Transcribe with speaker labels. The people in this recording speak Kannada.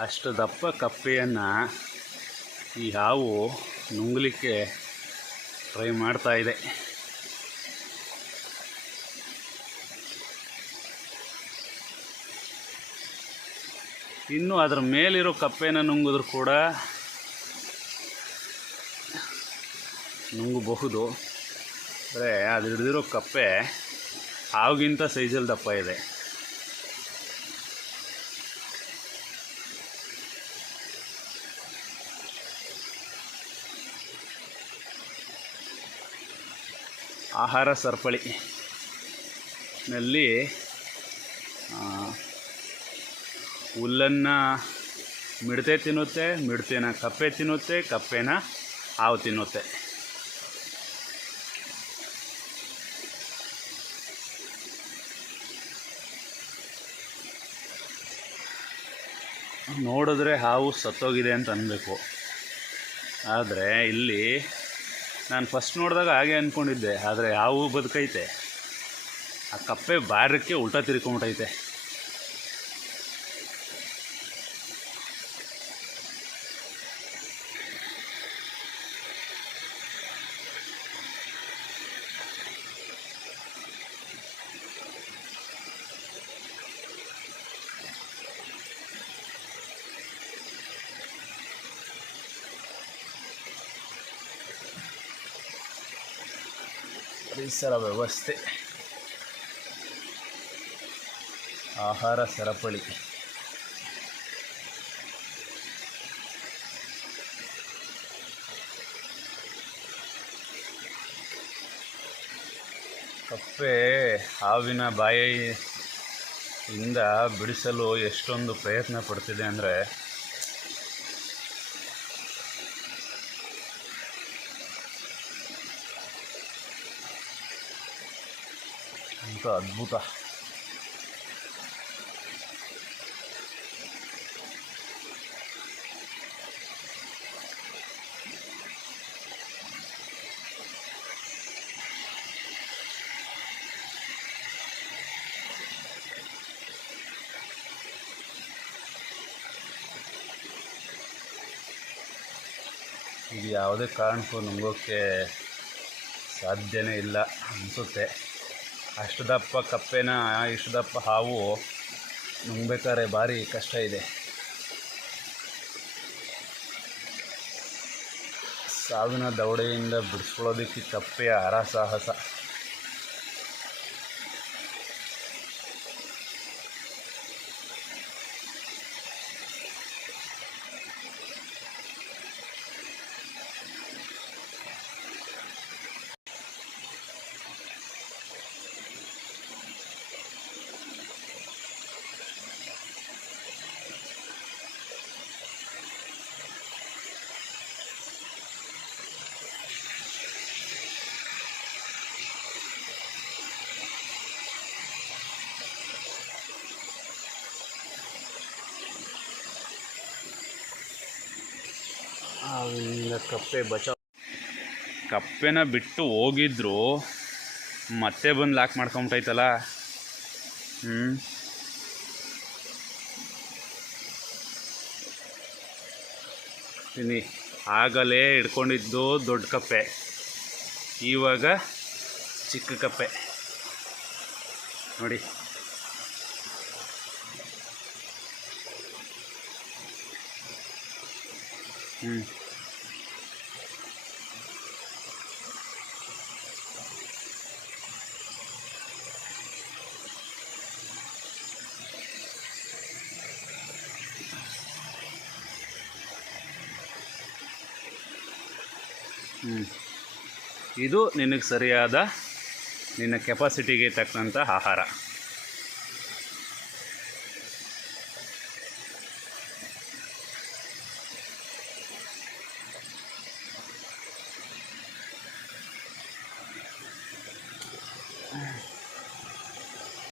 Speaker 1: ಅಷ್ಟು ದಪ್ಪ ಕಪ್ಪೆಯನ್ನು ಈ ಹಾವು ನುಂಗಲಿಕ್ಕೆ ಟ್ರೈ ಮಾಡ್ತಾ ಇದೆ. ಇನ್ನು ಅದರ ಮೇಲಿರೋ ಕಪ್ಪೆನ ನುಂಗಿದ್ರು ಕೂಡ ನುಂಗಬಹುದು. ಅಂದರೆ ಅದು ಹಿಡಿದಿರೋ ಕಪ್ಪೆ ಹಾವಿಗಿಂತ ಸೈಜಲ್ಲಿ ದಪ್ಪ ಇದೆ. ಆಹಾರ ಸರಪಳಿ. ನಲ್ಲಿ ಹುಲ್ಲನ್ನು ಮಿಡತೆ ತಿನ್ನುತ್ತೆ, ಮಿಡತೆನ ಕಪ್ಪೆ ತಿನ್ನುತ್ತೆ, ಕಪ್ಪೆನ ಹಾವು ತಿನ್ನುತ್ತೆ. ನೋಡಿದ್ರೆ ಹಾವು ಸತ್ತೋಗಿದೆ ಅಂತ ಅನ್ನಬೇಕು ಆದರೆ ಇಲ್ಲಿ ನಾನು ಫಸ್ಟ್ ನೋಡಿದಾಗ ಹಾಗೆ ಅಂದ್ಕೊಂಡಿದ್ದೆ ಆದರೆ ಯಾವ ಬದುಕೈತೆ. ಆ ಕಪ್ಪೆ ಬಾರಕ್ಕೆ ಉಲ್ಟಾ ತಿರ್ಕೊಂಬಿಟ್ಟೈತೆ ಪರಿಸರ ವ್ಯವಸ್ಥೆ. ಆಹಾರ ಸರಪಳಿ. ಕಪ್ಪೆ ಹಾವಿನ ಬಾಯಿಯಿಂದ ಬಿಡಿಸಲು ಎಷ್ಟೊಂದು ಪ್ರಯತ್ನ ಪಡ್ತಿದೆ ಅಂದರೆ ಅಂತ ಅದ್ಭುತ ಇದು ಯಾವುದೇ ಕಾರಣಕ್ಕೂ ನುಂಗೋಕ್ಕೆ ಸಾಧ್ಯನೇ ಇಲ್ಲ ಅನಿಸುತ್ತೆ. ಅಷ್ಟು ದಪ್ಪ ಕಪ್ಪೆನ ಇಷ್ಟು ದಪ್ಪ ಹಾವು ನುಂಗ್ಬೇಕಾದ್ರೆ ಭಾರಿ ಕಷ್ಟ ಇದೆ. ಸಾವಿನ ದವಡೆಯಿಂದ ಬಿಡಿಸ್ಕೊಳ್ಳೋದಕ್ಕೆ ಕಪ್ಪೆಯ ಹರಸಾಹಸ ಕಪ್ಪೆ ಬಚಾವ್ ಕಪ್ಪೆನ ಬಿಟ್ಟು ಹೋಗಿದ್ರು, ಮತ್ತೆ ಬಂದು ಲಾಕ್ ಮಾಡ್ಕೊಂಬಿಟ್ಟೈತಲ್ಲ ಹ್ಞೂ ತಿನ್ನಿ ಆಗಲೇ ಹಿಡ್ಕೊಂಡಿದ್ದು ದೊಡ್ಡ ಕಪ್ಪೆ. ಇವಾಗ ಚಿಕ್ಕ ಕಪ್ಪೆ. ನೋಡಿ. ಹ್ಞೂ ಇದು ನಿನಗೆ ಸರಿಯಾದ ನಿನ್ನ ಕೆಪಾಸಿಟಿಗೆ ತಕ್ಕಂಥ ಆಹಾರ.